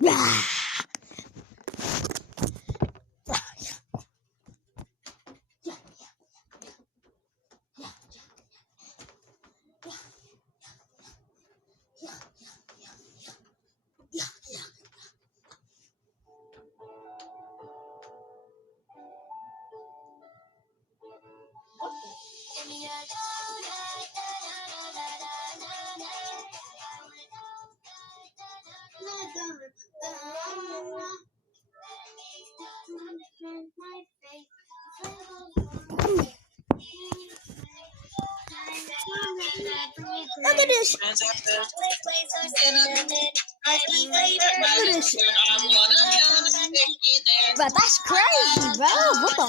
Look at this. Look at this. But that's crazy, bro. What the?